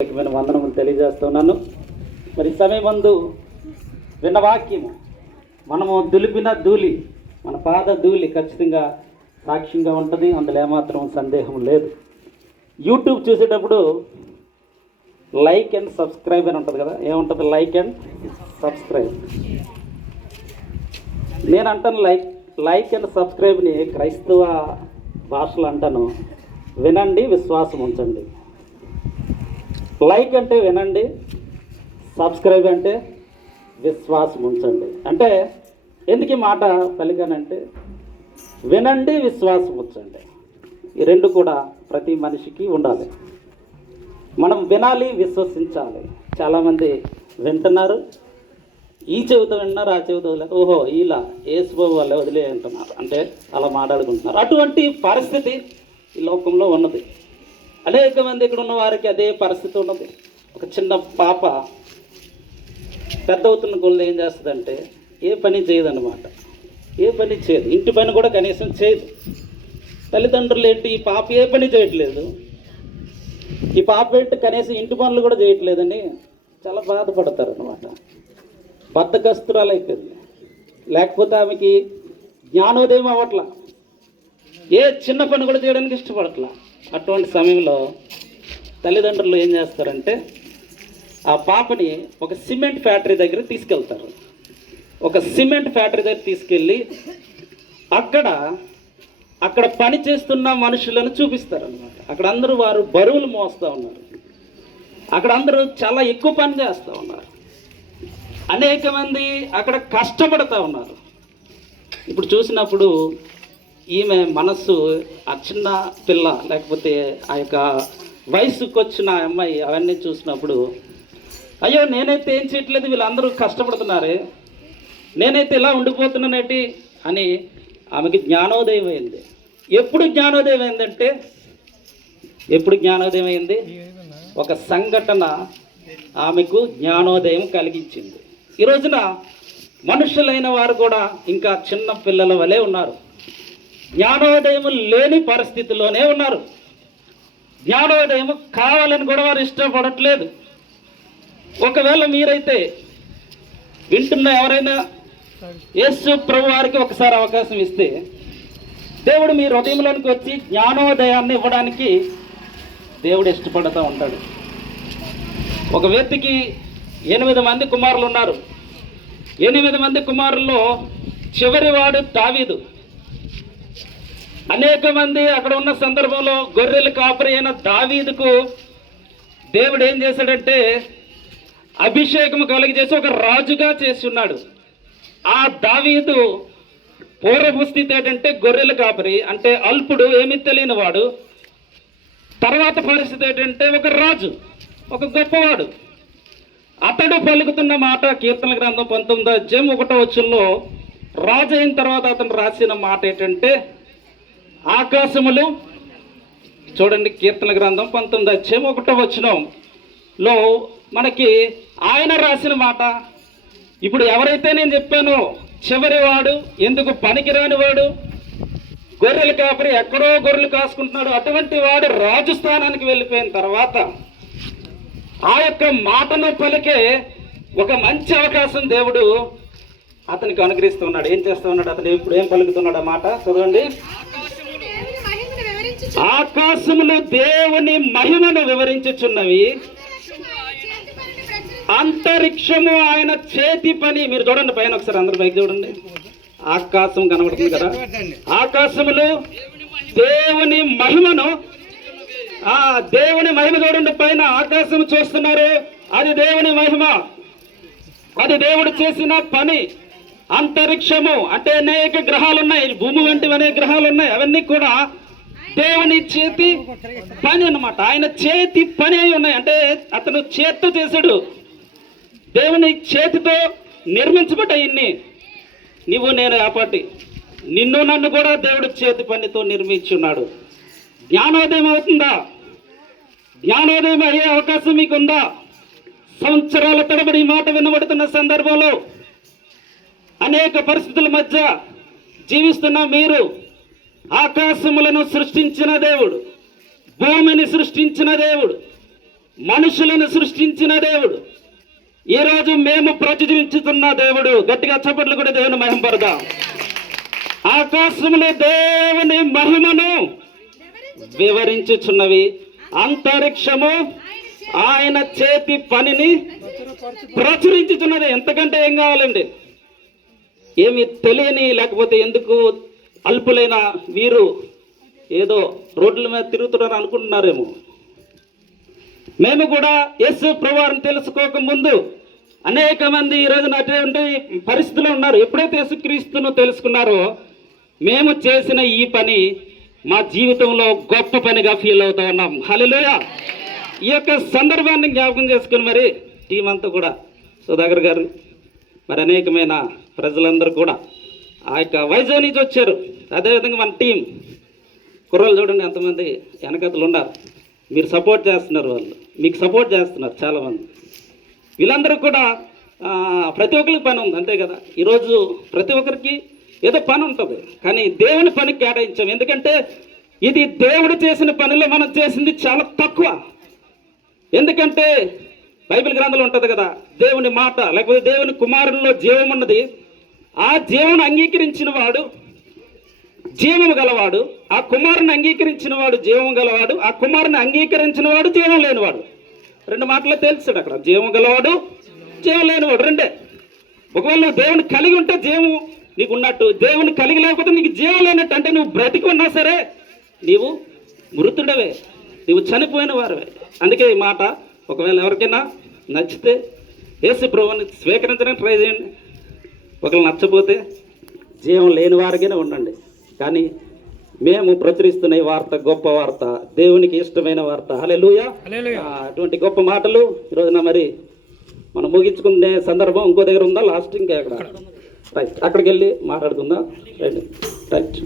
వందనములు తెలియజేస్తున్నాను. మరి సమయం ముందు విన్న వాక్యము మనము దులిపిన ధూళి, మన పాద ధూళి ఖచ్చితంగా సాక్ష్యంగా ఉంటుంది, అందులో ఏమాత్రం సందేహం లేదు. యూట్యూబ్ చూసేటప్పుడు లైక్ అండ్ సబ్స్క్రైబ్ అని ఉంటుంది కదా, ఏముంటుంది? Like and subscribe. నేను అంటాను లైక్ అండ్ సబ్స్క్రైబ్ని క్రైస్తవ భాషలో అంటాను, వినండి విశ్వాసం ఉంచండి. లైక్ అంటే వినండి, సబ్స్క్రైబ్ అంటే విశ్వాసం ఉంచండి. అంటే ఎందుకు ఈ మాట పలికానంటే, వినండి విశ్వాసం ఉంచండి, ఈ రెండు కూడా ప్రతి మనిషికి ఉండాలి. మనం వినాలి, విశ్వసించాలి. చాలామంది వింటున్నారు, ఈ చెవితో వింటున్నారు, ఆ చెవితో వదిలేదు. ఓహో ఇలా ఏసుబాబు వాళ్ళే వదిలే అంటున్నారు, అంటే అలా మాట్లాడుకుంటున్నారు. అటువంటి పరిస్థితి ఈ లోకంలో ఉన్నది. అనేక మంది ఇక్కడ ఉన్న వారికి అదే పరిస్థితి ఉన్నది. ఒక చిన్న పాప పెద్ద అవుతున్న కొలు ఏం చేస్తుందంటే ఏ పని చేయదన్నమాట, ఏ పని చేయదు, ఇంటి పని కూడా కనీసం చేయదు. తల్లిదండ్రులు ఏంటి, ఈ పాప ఏ పని చేయట్లేదు, ఈ పాప ఏంటి కనీసం ఇంటి పనులు కూడా చేయట్లేదని చాలా బాధపడతారు అన్నమాట. బద్ధకస్తురాలు అయిపోయింది, లేకపోతే ఆమెకి జ్ఞానోదయం అవ్వట్లా, ఏ చిన్న పని కూడా చేయడానికి ఇష్టపడట్లా. అటువంటి సమయంలో తల్లిదండ్రులు ఏం చేస్తారంటే ఆ పాపని ఒక సిమెంట్ ఫ్యాక్టరీ దగ్గర తీసుకెళ్తారు. ఒక సిమెంట్ ఫ్యాక్టరీ దగ్గర తీసుకెళ్ళి అక్కడ పని చేస్తున్న మనుషులను చూపిస్తారు అన్నమాట. అక్కడ అందరూ వారు బరువులు మోస్తూ ఉన్నారు, అక్కడ అందరూ చాలా ఎక్కువ పని చేస్తూ ఉన్నారు, అనేక మంది అక్కడ కష్టపడుతూ ఉన్నారు. ఇప్పుడు చూసినప్పుడు ఈమె మనస్సు, ఆ చిన్న పిల్ల లేకపోతే ఆ యొక్క వయసుకు వచ్చిన అమ్మాయి అవన్నీ చూసినప్పుడు, అయ్యో నేనైతే ఏం చేయట్లేదు, వీళ్ళందరూ కష్టపడుతున్నారే, నేనైతే ఇలా ఉండిపోతున్నానేటి అని ఆమెకి జ్ఞానోదయం అయింది. ఎప్పుడు జ్ఞానోదయం అయిందంటే, ఎప్పుడు జ్ఞానోదయం అయింది? ఒక సంఘటన ఆమెకు జ్ఞానోదయం కలిగించింది. ఈ రోజున మనుషులైన వారు కూడా ఇంకా చిన్న పిల్లల వలె ఉన్నారు, జ్ఞానోదయం లేని పరిస్థితిలోనే ఉన్నారు. జ్ఞానోదయం కావాలని కూడా వారు ఇష్టపడట్లేదు. ఒకవేళ మీరైతే వింటున్న ఎవరైనా యేసు ప్రభు వారికి ఒకసారి అవకాశం ఇస్తే, దేవుడు మీ హృదయంలోనికి వచ్చి జ్ఞానోదయాన్ని ఇవ్వడానికి దేవుడు ఇష్టపడుతూ ఉంటాడు. ఒక వ్యక్తికి 8 మంది కుమారులు ఉన్నారు. 8 మంది కుమారుల్లో చివరివాడు దావీదు. అనేక మంది అక్కడ ఉన్న సందర్భంలో గొర్రెలు కాపరి అయిన దావీదుకు దేవుడు ఏం చేశాడంటే అభిషేకం కలిగజేసి ఒక రాజుగా చేసి ఉన్నాడు. ఆ దావీదు పూర్వపు స్థితి ఏంటంటే గొర్రెల కాపరి, అంటే అల్పుడు, ఏమీ తెలియని వాడు. తర్వాత పరిస్థితి ఏంటంటే ఒక రాజు, ఒక గొప్పవాడు. అతడు పలుకుతున్న మాట కీర్తన గ్రంథం 19:1 రాజు అయిన తర్వాత అతను రాసిన మాట ఏంటంటే, ఆకాశములు చూడండి, కీర్తన గ్రంథం 19:1 మనకి ఆయన రాసిన మాట. ఇప్పుడు ఎవరైతే నేను చెప్పానో చివరి వాడు, ఎందుకు పనికిరాని వాడు, గొర్రెల కాపరి, ఎక్కడో గొర్రెలు కాసుకుంటున్నాడు, అటువంటి వాడు రాజు స్థానానికి వెళ్ళిపోయిన తర్వాత ఆ యొక్క మాటను పలికే ఒక మంచి అవకాశం దేవుడు అతనికి అనుగ్రహిస్తున్నాడు. ఏం చేస్తూ ఉన్నాడు అతను? ఇప్పుడు ఏం పలుకుతున్నాడు ఆ మాట చదవండి. ఆకాశములు దేవుని మహిమను వివరించుచున్నవి, అంతరిక్షము ఆయన చేతి పని. మీరు చూడండి పైన ఒకసారి, అందరు పైకి చూడండి, ఆకాశం కనబడుతుంది కదా, ఆకాశములు దేవుని మహిమను, దేవుని మహిమ చూడండి, పైన ఆకాశం చూస్తున్నారు, అది దేవుని మహిమ, అది దేవుడు చేసిన పని. అంతరిక్షము అంటే అనేక గ్రహాలు ఉన్నాయి, భూమి వంటివి అనేక గ్రహాలు ఉన్నాయి, అవన్నీ కూడా దేవుని చేతి పని అన్నమాట. ఆయన చేతి పని అయి ఉన్నాయి, అంటే అతను చేత్తో చేశాడు, దేవుని చేతితో నిర్మించబడ్డాయి ఇన్ని. నువ్వు నేను ఏపాటి, నిన్ను నన్ను కూడా దేవుడి చేతి పనితో నిర్మించున్నాడు. జ్ఞానోదయం అవుతుందా? జ్ఞానోదయం అయ్యే అవకాశం మీకుందా? సంవత్సరాల తరబడి ఈ మాట వినబడుతున్న సందర్భంలో అనేక పరిస్థితుల మధ్య జీవిస్తున్న మీరు, ఆకాశములను సృష్టించిన దేవుడు, భూమిని సృష్టించిన దేవుడు, మనుషులను సృష్టించిన దేవుడు. ఈరోజు మేము ప్రచురించుతున్న దేవుడు. గట్టిగా చప్పట్లు కూడా దేవుని మహిమపడదాం. ఆకాశంలో దేవుని మహిమను వివరించుచున్నవి, అంతరిక్షము ఆయన చేతి పనిని ప్రచురించుతున్నది. ఎంతకంటే ఏం కావాలండి? ఏమి తెలియని, లేకపోతే ఎందుకు అల్పులైన వీరు ఏదో రోడ్ల మీద తిరుగుతున్నారు అనుకుంటున్నారేమో. మేము కూడా యేసు ప్రభువుని తెలుసుకోక ముందు అనేక మంది ఈరోజు అటువంటి పరిస్థితుల్లో ఉన్నారు. ఎప్పుడైతే యేసుక్రీస్తును తెలుసుకున్నారో మేము చేసిన ఈ పని మా జీవితంలో గొప్ప పనిగా ఫీల్ అవుతా ఉన్నాం. హల్లెలూయా. ఈ యొక్క సందర్భాన్ని జ్ఞాపకం చేసుకుని మరి టీం అంతా కూడా, సుధాకర్ గారు, మరి అనేకమైన ప్రజలందరూ కూడా ఆ యొక్క వైజాగ్ నుంచి వచ్చారు. అదేవిధంగా మన టీం కుర్రలు చూడండి ఎంతమంది వెనకతలు ఉన్నారు. మీరు సపోర్ట్ చేస్తున్నారు, వాళ్ళు మీకు సపోర్ట్ చేస్తున్నారు చాలామంది. వీళ్ళందరూ కూడా ప్రతి ఒక్కరికి పని ఉంది, అంతే కదా. ఈరోజు ప్రతి ఒక్కరికి ఏదో పని ఉంటుంది, కానీ దేవుని పనికి కేటాయించాం. ఎందుకంటే ఇది దేవుడు చేసిన పనిలో మనం చేసింది చాలా తక్కువ. ఎందుకంటే బైబిల్ గ్రంథంలో ఉంటుంది కదా, దేవుని మాట లేకపోతే దేవుని కుమారుల్లో జీవం ఉన్నది. ఆ జీవను అంగీకరించిన వాడు జీవము గలవాడు, ఆ కుమారుని అంగీకరించిన వాడు జీవం గలవాడు, ఆ కుమారుని అంగీకరించిన వాడు జీవం లేనివాడు. రెండు మాటలు తెలుసాడు అక్కడ, జీవం గలవాడు, జీవం లేనివాడు, రెండే. ఒకవేళ నువ్వు దేవుని కలిగి ఉంటే జీవం నీకు ఉన్నట్టు, దేవుని కలిగి లేకపోతే నీకు జీవం లేనట్టు. అంటే నువ్వు బ్రతికి ఉన్నా సరే నీవు మృతుడవే, నీవు చనిపోయిన వారివే. అందుకే ఈ మాట ఒకవేళ ఎవరికైనా నచ్చితే యేసు ప్రభువుని స్వీకరించడానికి ట్రై చేయండి. ఒకవేళ నచ్చపోతే జీవం లేని వారిగానే ఉండండి. కానీ మేము ప్రచురిస్తున్న ఈ వార్త గొప్ప వార్త, దేవునికి ఇష్టమైన వార్త. హల్లెలూయా. అటువంటి గొప్ప మాటలు ఈరోజున మరి మనం ముగించుకునే సందర్భం ఇంకో దగ్గర ఉందా? లాస్ట్ ఇంకా అక్కడ రైట్, అక్కడికి వెళ్ళి మాట్లాడుకుందాం. రైట్.